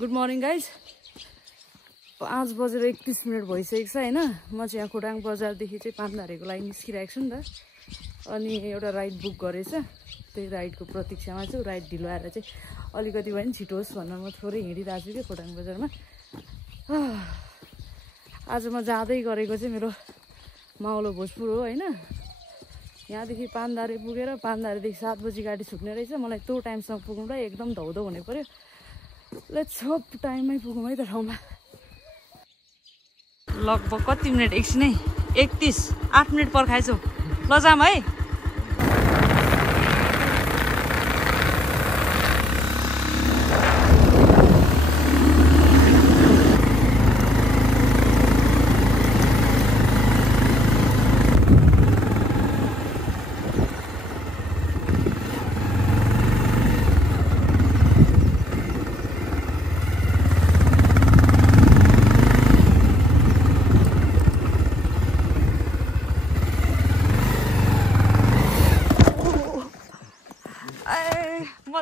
Good morning guys 5:31 भइसकेको छ हैन म चाहिँ यहाँ खोटाङ बजारदेखि चाहिँ पानधारेको लागि निस्किरहेको छु नि त अनि एउटा राइड बुक गरेछ त्यही राइडको प्रतीक्षामा छु राइड ढिलो आएर चाहिँ अलिकति भए पनि छिटो होस् भनेर म थोरै हिँडिरहेको छु के खोटाङ बजारमा आज म जाँदै गरेको चाहिँ मेरो मावलो भोजपुर हो हैन यहाँदेखि पानधारे पुगेर पानधारेदेखि 7 बजी गाडी छुट्ने रहेछ मलाई त्यो टाइमसम्म पुग्नुलाई एकदम धौधौ हुने पर्यो लेट्स होप टाइममै पुगौँ है त ठाउँमा लगभग कति मिनट एकछिनै 31 8 मिनट पर्खाएछु ल जाम है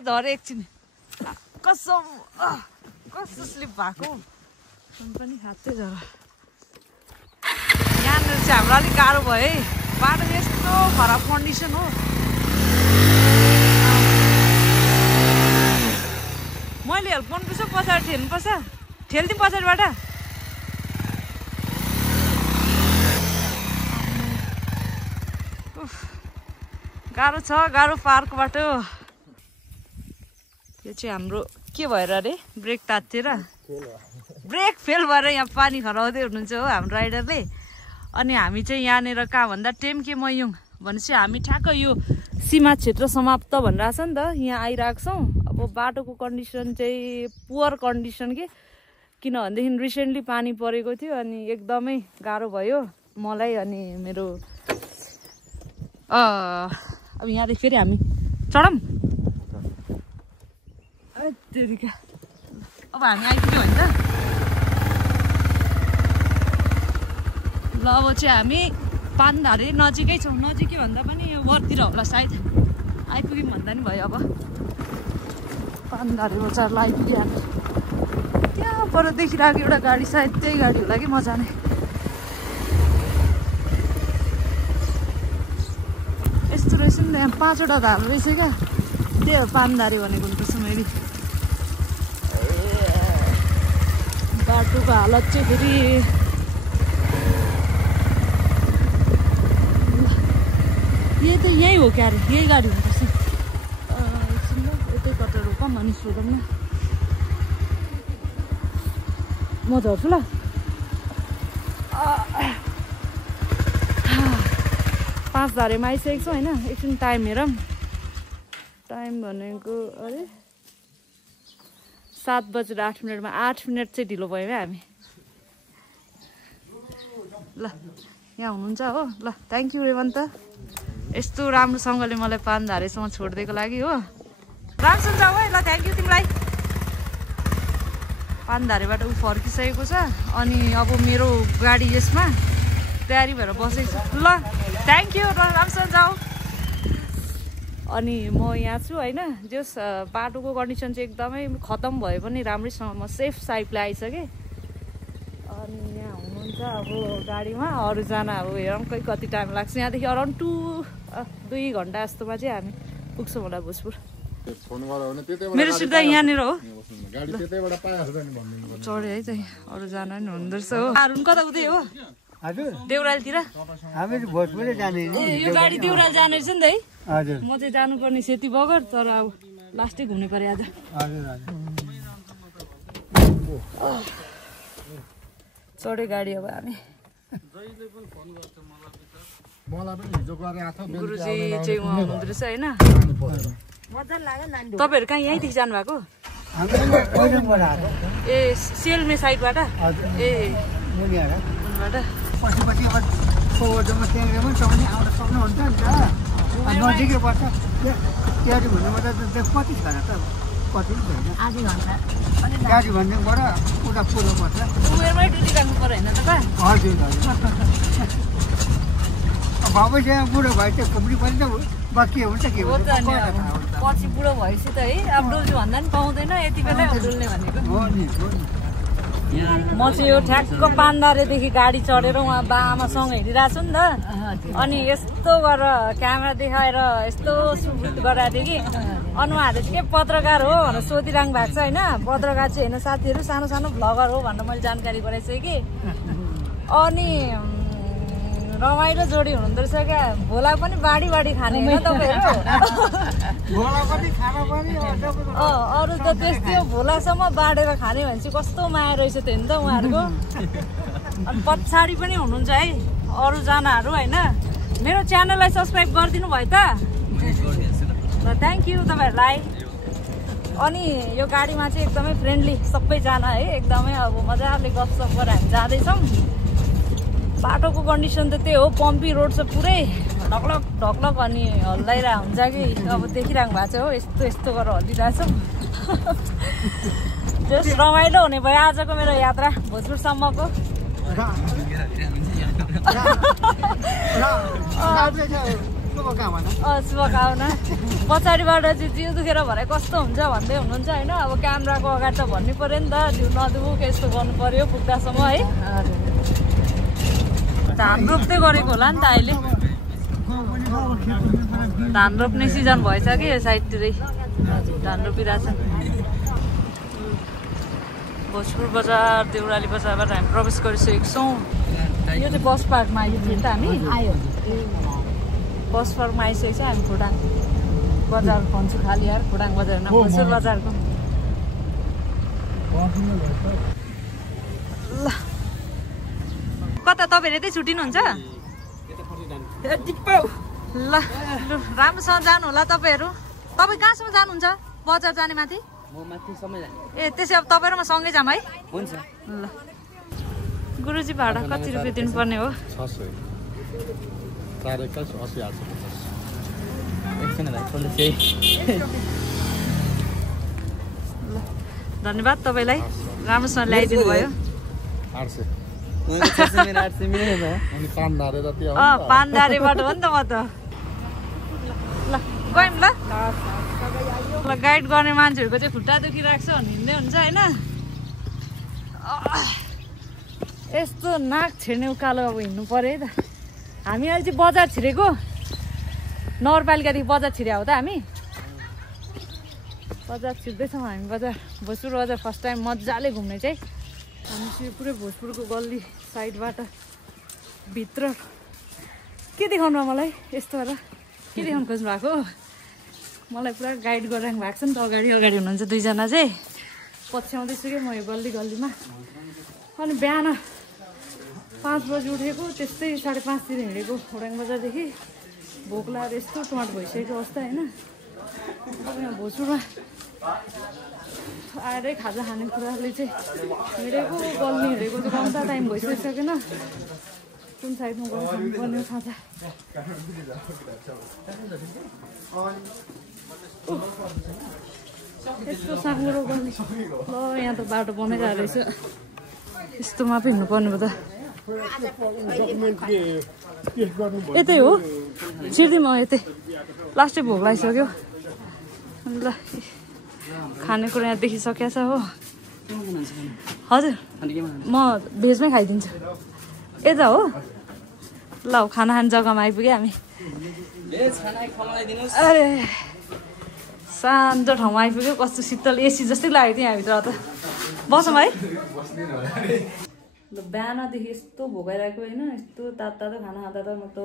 धरे एकछिन कसम कस्तो स्लिप भएको पनि हातै झर यहाँनिर चाहिँ हाम्रो अलिक गाह्रो भयो है बाटो यस्तो खराब कन्डिसन हो मैले हेल्प गर्नुपर्छ पछाडि ठेल्नुपर्छ ठेल्दिउँ पछाडिबाट गाह्रो छ गाह्रो पार्क बाटो यो चाहिँ हाम्रो के भएर अरे ब्रेक तातिएर ब्रेक फेल भएर यहाँ पानी खराउँदै हुनुहुन्छ हो हाम्रो राइडरले अनि हामी चाहिँ यहाँनिर कहाँ भन्दा टेम्के मयुङ भनेपछि हामी ठ्याक्क यो सीमा क्षेत्र समाप्त भनिरहेछ नि त यहाँ आइरहेको छौँ अब बाटोको कन्डिसन चाहिँ पुवर कन्डिसन के किनभनेदेखि रिसेन्टली पानी परेको थियो अनि एकदमै गाह्रो भयो मलाई अनि मेरो अब यहाँदेखि फेरि हामी चढौँ अब हामी आइपुग्यौँ होइन त ल अब चाहिँ हामी पानधारे नजिकै छौँ नजिकै भन्दा पनि यो वरतिर होला सायद आइपुग्यौँ भन्दा नि भयो अब पानधारे बजारलाई आइपुग्यो हामी त्यहाँ पर देखिरहेको एउटा गाडी सायद त्यही गाडी होला कि म जाने यस्तो रहेछ नि त यहाँ 5वटा धार रहेछ क्या त्यही हो पानधारे भनेको हुनुपर्छ मैले बाटोको हालत चाहिँ फेरि यही त यहीँ हो क्या अरे यही गाडी हुनुपर्छ एकछिन ल यतै कता रोकौँ अनि सोधौँ न म झर्छु ल पानधारेमा आइसकेको छु होइन एकछिन टाइम हेरौँ टाइम भनेको अरे 7:08 8 मिनट चाहिँ ढिलो भयो है हामी ल यहाँ हुनुहुन्छ हो ल थ्याङ्क यू रेवन्त यस्तो राम्रोसँगले मलाई पानधारेसम्म छोडिदिएको लागि हो राम्रोसँग जाऊ है ल थ्याङ्क यू तिमीलाई पानधारेबाट ऊ फर्किसकेको छ अनि अब मेरो गाडी यसमा तयारी भएर बसेको छु ल थ्याङ्क यू ल राम्रोसँग जाऊ अनि म यहाँ छु होइन जस बाटोको कन्डिसन चाहिँ एकदमै खतम भयो पनि राम्रैसँग म सेफ साइडले आइसकेँ अनि यहाँ हुनुहुन्छ अब गाडीमा अरूजना अब हेरौँ कति टाइम लाग्छ यहाँदेखि अराउन्ड 2 घन्टा जस्तोमा चाहिँ हामी पुग्छौँ होला भोजपुर मेरो सिधा यहाँनिर हो चढ्यो है त्यही अरूजना नि हुँदो रहेछ हो हारुन कता उतै हो देउरालीतिर हामी भोजपुरै जाने यो गाडी देउराली जाने रहेछ नि त है हजुर म चाहिँ जानुपर्ने सेती बगर तर अब लास्टै घुम्नु पर्यो आज चढ्यो गाडी अब हामी गुरुजी चाहिँ उहाँ हुँदो रहेछ होइन तपाईँहरू कहाँ यहीँदेखि जानुभएको ए सेल्मे साइडबाट ए उनबाट पछिपट्टि अब सोजमा त्यहाँनिर पनि तपाईँ आउन सक्नुहुन्छ नि त नजिकै पर्छ गाडी भन्नुमा त कति छ त कति पनि छैन आधी घन्टा गाडी भन्नेबाट उता पुरो पर्छ उमेरमै ड्युटी राख्नु पर्यो होइन त हजुर हजुर भएपछि बुढो भए चाहिँ घुम्नु पनि त के हुन्छ के हो त नि अब पछि बुढो भएपछि त है अब डुल्छु भन्दा पनि पाउँदैन यति बेलै हो डुल्ने भनेको हो नि म चाहिँ यो ठ्याक्क पान्दारेदेखि गाडी चढेर उहाँ बाआमासँग हिँडिरहेको छु नि त अनि यस्तो गरेर क्यामेरा देखाएर यस्तो सुट गराएको थिएँ कि अनि उहाँहरूले चाहिँ के पत्रकार हो भनेर सोधिरहनु भएको छ होइन पत्रकार चाहिँ होइन साथीहरू सानो सानो भ्लगर हो भनेर मैले जानकारी गराइसकेँ कि अनि रमाइलो जोडी हुनुहुँदो रहेछ क्या भोला पनि बाढी बाढी खाने होइन तपाईँहरू अरू त त्यस्तै हो भोलासम्म बाँडेर खाने भने चाहिँ कस्तो माया रहेछ त्यो नि त उहाँहरूको अनि पछाडि पनि हुनुहुन्छ है अरूजनाहरू होइन मेरो च्यानललाई सब्सक्राइब गरिदिनु भयो त ल थ्याङ्क यू तपाईँहरूलाई अनि यो गाडीमा चाहिँ एकदमै फ्रेन्डली सबैजना है एकदमै अब मजाले गफसफ गरेर हामी जाँदैछौँ बाटोको कन्डिसन त त्यही हो पम्पी रोड छ पुरै ढकलक ढकलक अनि हल्लाइरहेको हुन्छ कि अब देखिरहनु भएको छ हो यस्तो यस्तो गरेर हल्लिरहेछ जस रमाइलो हुने भयो आजको मेरो यात्रा भोजपुरसम्मको शुभकामना पछाडिबाट चाहिँ जिउ दुखेर भरे कस्तो हुन्छ भन्दै हुनुहुन्छ होइन अब क्यामेराको अगाडि त भन्नु पर्यो नि त जिउ नदुख यस्तो गर्नु पर्यो पुग्दासम्म है धान रोप्दै गरेको होला नि त अहिले धान रोप्ने सिजन भएछ कि यो साइडतिरै धान रोपिरहेछ भोजपुर बजार देउराली बजारबाट हामी प्रवेश गरिसकेको छौँ यो चाहिँ बस पार्कमा आइपुग्यो नि त हामी बस पार्कमा आइसकेको छ हामी खोटाङ बजार भन्छु खालि यार खोटाङ बजार न भोजपुर बजारको ल कता तपाईँहरू यतै छुट्टिनुहुन्छ ल राम्रोसँग जानु होला तपाईँहरू तपाईँ कहाँसम्म जानुहुन्छ बजार जाने माथि ए त्यसै अब तपाईँहरू म सँगै जाऊँ है हुन्छ ल गुरुजी भाडा कति रुपियाँ दिनुपर्ने हो धन्यवाद तपाईँलाई राम्रोसँग ल्याइदिनु भयो पानदारेबाट हो नि त म त ल गयौँ ल ल गाइड गर्ने मान्छेहरूको चाहिँ खुट्टा दुखिरहेको छ भने हिँड्दै हुन्छ होइन यस्तो नाक छिर्ने उकालो अब हिँड्नु पऱ्यो है त हामी अहिले चाहिँ बजार छिरेको नगरपालिकादेखि बजार छिर्या हो त हामी बजार छिर्दैछौँ हामी बजार भोजपुर बजार फर्स्ट टाइम मजाले घुम्ने चाहिँ हामी चाहिँ पुरै भोजपुरको गल्ली साइडबाट भित्र के देखाउनु मलाई यस्तो गरेर के देखाउनु खोज्नु भएको मलाई पुरा गाइड गरिरहनु भएको छ नि त अगाडि अगाडि हुनुहुन्छ दुईजना चाहिँ पछ्याउँदैछु कि म यो गल्ली गल्लीमा अनि बिहान 5 बजी उठेको त्यस्तै 5:30 तिर हिँडेको खोटाङ बजारदेखि भोक लागेर यस्तो टमाट भइसकेको अवस्था होइन अब यहाँ भोजपुरमा आएरै खाजा खाने कुराले चाहिँ हिँडेको गल्ली हिँडेको चाहिँ कम्ता टाइम भइसकिसकेन कुन साइडमा गएर खानुपर्ने खाजा यस्तो साँगुरो गल्ली ल यहाँ त बाटो बनाइरहेको रहेछ यस्तोमा पो हिँड्नुपर्ने भयो त यतै हो छिर्दिउँ म यतै लास्टै भोक लागिसक्यो ल खानेकुरा यहाँ देखिसकेको छ हो हजुर म भेजमै खाइदिन्छु यता हो ल खाना खाने जग्गामा आइपुग्यो हामी अरे शान्त ठाउँमा आइपुग्यो कस्तो शीतल एसी जस्तै लाग्यो थियो यहाँभित्र त बसौँ है ल बिहानदेखि यस्तो भोगाइरहेको होइन यस्तो तातो खाना खाँदा त म त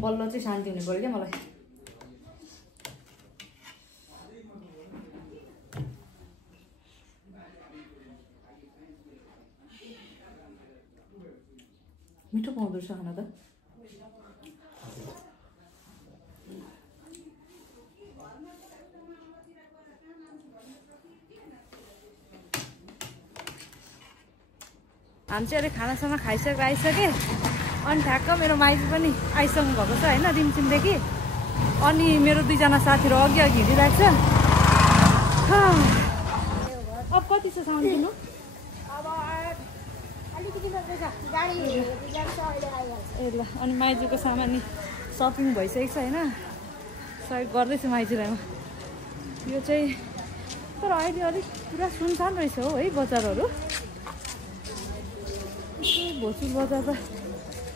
बल्ल चाहिँ शान्ति हुनु पऱ्यो क्या मलाई मिठो पाउँदो रहेछ खाना त हामी चाहिँ अहिले खानासाना आइसके अनि ठ्याक्क मेरो माइती पनि आइसक्नु भएको छ होइन रिमसिमदेखि अनि मेरो दुईजना साथीहरू अघि अघि हिँडिरहेको छ अब कति छ साउन्ड दिनु ए ल अनि माइजूको सामान सपिङ भइसकेको छ होइन सहयोग गर्दैछु माइजूलाई म यो चाहिँ तर अहिले अलिक पुरा सुनसान रहेछ हो है बजारहरू भोजपुर बजार त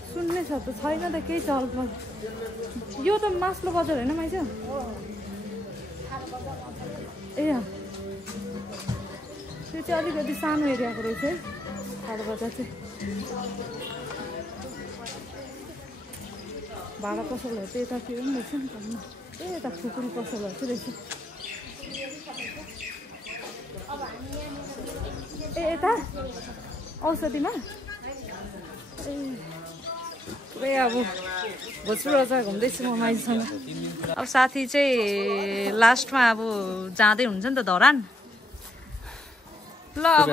सुन्ने छ त छैन त केही चलपल यो त मास्लो बजार होइन माइजू ए त्यो चाहिँ अलिकति सानो एरियाको रहेछ है ठाडो बजार चाहिँ भाडा पसलहरू चाहिँ यतातिर पनि रहेछ नि त ए यता खुकुरी पसलहरू चाहिँ रहेछ ए यता औषधिमा ए पुरै अब भोजपुर बजार घुम्दैछु म माइजूसँग अब साथी चाहिँ लास्टमा अब जाँदै हुन्छ नि त धरान ल अब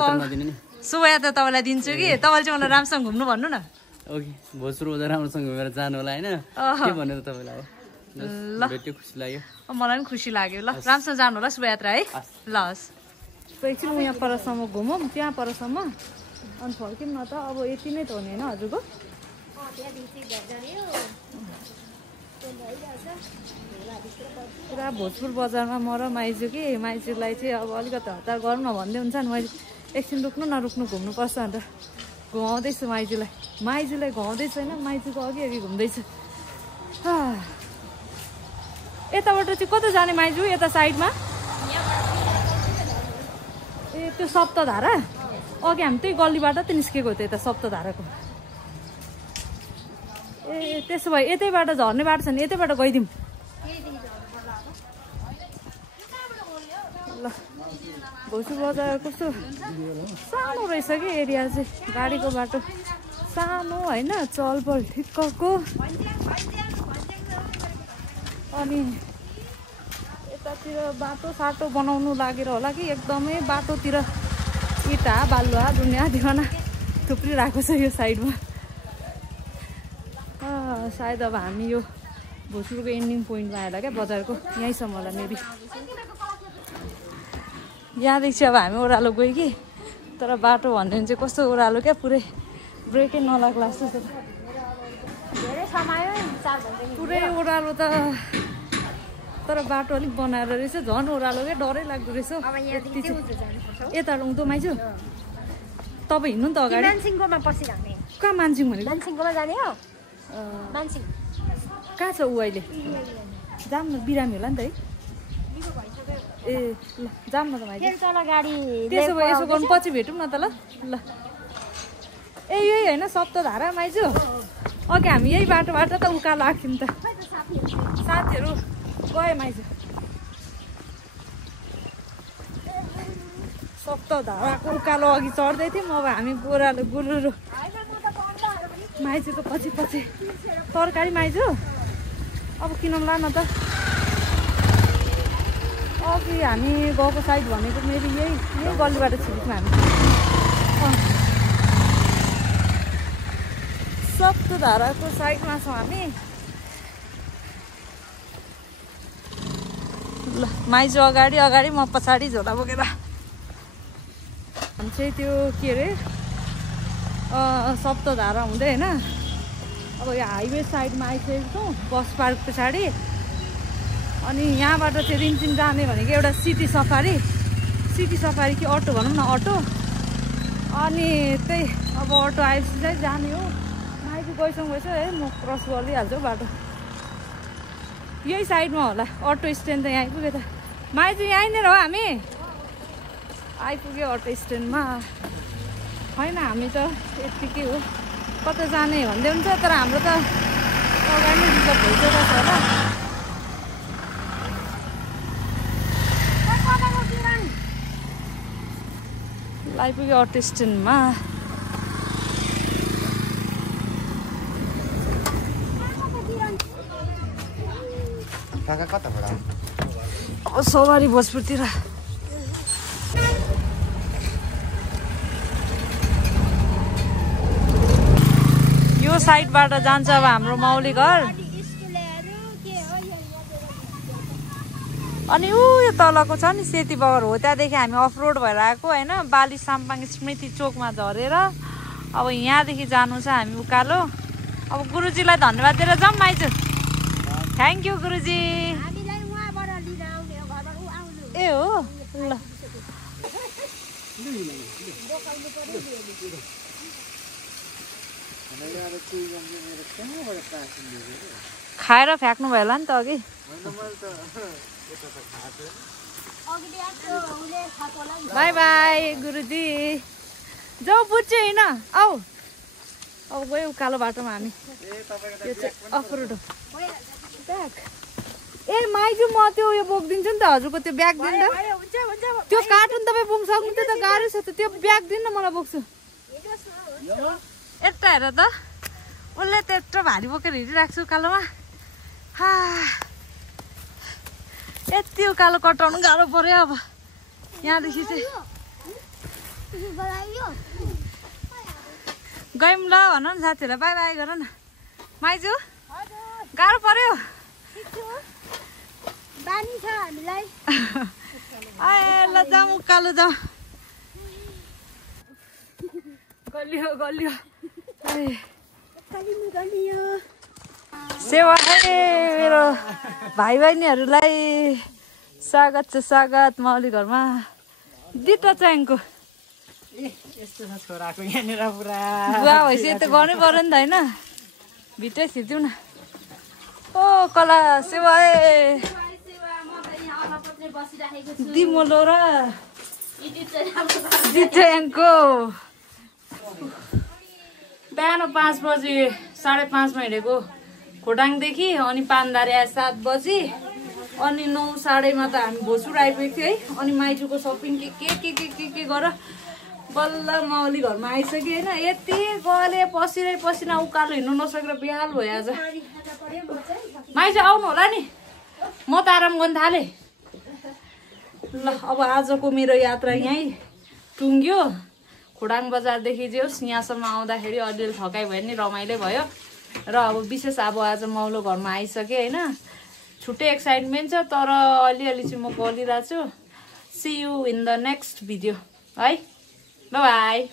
सुया त तपाईँलाई दिन्छु कि तपाईँले चाहिँ मलाई राम्रोसँग घुम्नु भन्नु न ओके भोजपुर बजार राम्रोसँग घुमेर जानु होला होइन के भन्नु त तपाईँलाई ल भेट्यो खुसी लाग्यो मलाई पनि खुसी लाग्यो ल राम्रोसँग जानु होला शुभयात्रा है ल हस् एकछिन यहाँ परसम्म घुमौँ त्यहाँ परसम्म अनि फर्क्यौँ न त अब यति नै त हो नि होइन हजुरको पुरा भोजपुर बजारमा म र माइजू कि माइजूलाई चाहिँ अब अलिकति हतार गरौँ न भन्दै हुन्छ नि मैले एकछिन रुक्नु नरुक्नु घुम्नुपर्छ अन्त घुमाउँदैछु माइजूलाई घुमाउँदैछु होइन माइजूको अघि अघि घुम्दैछु यताबाट चाहिँ कता जाने माइजू यता साइडमा ए त्यो सप्तधारा अघि हामी त्यही गल्लीबाट त निस्केको हो त यता सप्तधाराको ए त्यसो भए यतैबाट झर्ने बाटो छ नि यतैबाट गइदिउँ ल भोजपुर बजार कस्तो सानो रहेछ कि एरिया चाहिँ गाडीको बाटो सानो होइन चलपल ठिक्कको अनि यतातिर बाटो साटो बनाउनु लागेर होला कि एकदमै बाटोतिर इँटा बालुवा दुनियाँ दिवाना थुप्रिरहेको छ यो साइडमा सायद अब हामी यो भोजपुरको एन्डिङ पोइन्टमा आएर क्या बजारको यहीँसम्म होला मेबी यहाँदेखि चाहिँ अब हामी ओह्रालो गयो कि तर बाटो भन्यो भने चाहिँ कस्तो ओह्रालो क्या पुरै ब्रेकै नलाग्ला जस्तो छ पुरै ओह्रालो त तर बाटो अलिक बनाएर रहेछ झन् ओह्रालो क्या डरै लाग्दो रहेछ यता उँधो माइजू तपाईँ हिँड्नु नि त अगाडि कहाँ मान्छिङ भनेको कहाँ छ ऊ अहिले जाम न बिरामी होला नि त है ए ल जाम न त माइजू त्यसो भए यसो गर्नु पछि भेटौँ न त ल ल ए यही होइन सप्तधारा माइजू अघि हामी यही बाटोबाट त उकालो आएको थियौँ त साथीहरू गयो माइजू सप्तधाराको उकालो अघि चढ्दै थियौँ अब हामी गोरालो गुरुरो माइजूको पछि पछि तरकारी माइजू अब किनौँला न त अघि हामी गएको साइड भनेको मेरो यही गल्लीबाट छिरेको हामी सप्तधाराको साइडमा छौँ हामी ल माइजू अगाडि अगाडि म पछाडि झोला बोकेर हामी चाहिँ त्यो के अरे सप्तधारा हुँदै होइन अब यो हाइवे साइडमा आइसकेको छौँ बस पार्क पछाडि अनि यहाँबाट चाहिँ रिमचिम जाने भनेको एउटा सिटी सफारी कि अटो भनौँ न अटो अनि त्यही अब अटो आएपछि चाहिँ जाने हो माइजू गइसक्नु गएछ है म क्रस गरिदिइहाल्छु बाटो यही साइडमा होला अटो स्ट्यान्ड त यहाँ आइपुग्यो त माइजू यहीँनिर हो हामी आइपुग्यो अटो स्ट्यान्डमा होइन हामी त यत्तिकै हो कता जाने भन्दै हुन्छ तर हाम्रो त अगाडि नै रिजर्भ भइसकेको छ होला आइपुग्यो अटो स्ट्यान्डमा अब सवारी भोजपुरतिर यो साइडबाट जान्छ अब हाम्रो माउली घर अनि ऊ यो तलको छ नि सेती बगर हो त्यहाँदेखि हामी अफ रोड भएर आएको होइन बाली साम्पाङ स्मृति चोकमा झरेर अब यहाँदेखि जानु छ हामी उकालो। अब गुरुजीलाई धन्यवाद दिएर जाऊँ माइजू। थ्याङ्क यू गुरुजी। ए हो ल खाएर फ्याँक्नु भयो होला नि त अघि। बाई बाई गुरुजी। जाऊ बुझ्यो होइन आऊ। अब गयो उकालो बाटोमा हामी। यो चाहिँ अफरोड हो। ब्याग ए माइजू म त्यो उयो बोकिदिन्छु नि त हजुरको त्यो ब्याग दिनु त। त्यो कार्टुन तपाईँ बोक्नु सक्नु त्यो त गाह्रो छ त। त्यो ब्याग दिनु न मलाई बोक्छु। यता हेर त उसले त्यत्रो भारी बोकेर हिँडिरहेको छु उकालोमा। यति उकालो कटाउनु गाह्रो पर्यो। अब यहाँदेखि चाहिँ गयौँ ल भन न साथीहरूलाई बाई बाई गर न। माइजू गाह्रो पर्यो। ल जाऊँ उकालो जाऊँ। गलियो गलियो सेवा है मेरो भाइ बहिनीहरूलाई स्वागत छ स्वागत माउली घरमा। दिटा च्याङको बुवा भएपछि यस्तो गर्नै पर्यो नि त होइन। भित्रै छिर्दिउँ न। ओ कला सेवा है दिमोलो र दिटाङको बिहान 5 बजी 5:30मा हिँडेको खोटाङदेखि। अनि पानदारे 7 बजी अनि 9 साढेमा त हामी भोसुर आइपुगेको थियो है। अनि माइजूको सपिङ के गर बल्ल माउली घरमा आइसक्यो होइन। यति गले पसिरै पसिना उकालो हिँड्नु नसकेर बेहाल भयो आज। माइजू आउनु होला नि म त आराम गर्न थालेँ। ल अब आजको मेरो यात्रा यहीँ टुङ्ग्यो। खोटाङ बजारदेखि जे होस् यहाँसम्म आउँदाखेरि अलिअलि थकाइ भयो नि रमाइलो भयो। र अब विशेष अब आज माउलो घरमा आइसकेँ होइन। छुट्टै एक्साइटमेन्ट छ तर अलिअलि चाहिँ म बोलिरहेको छु। See you in the next video है। Bye by.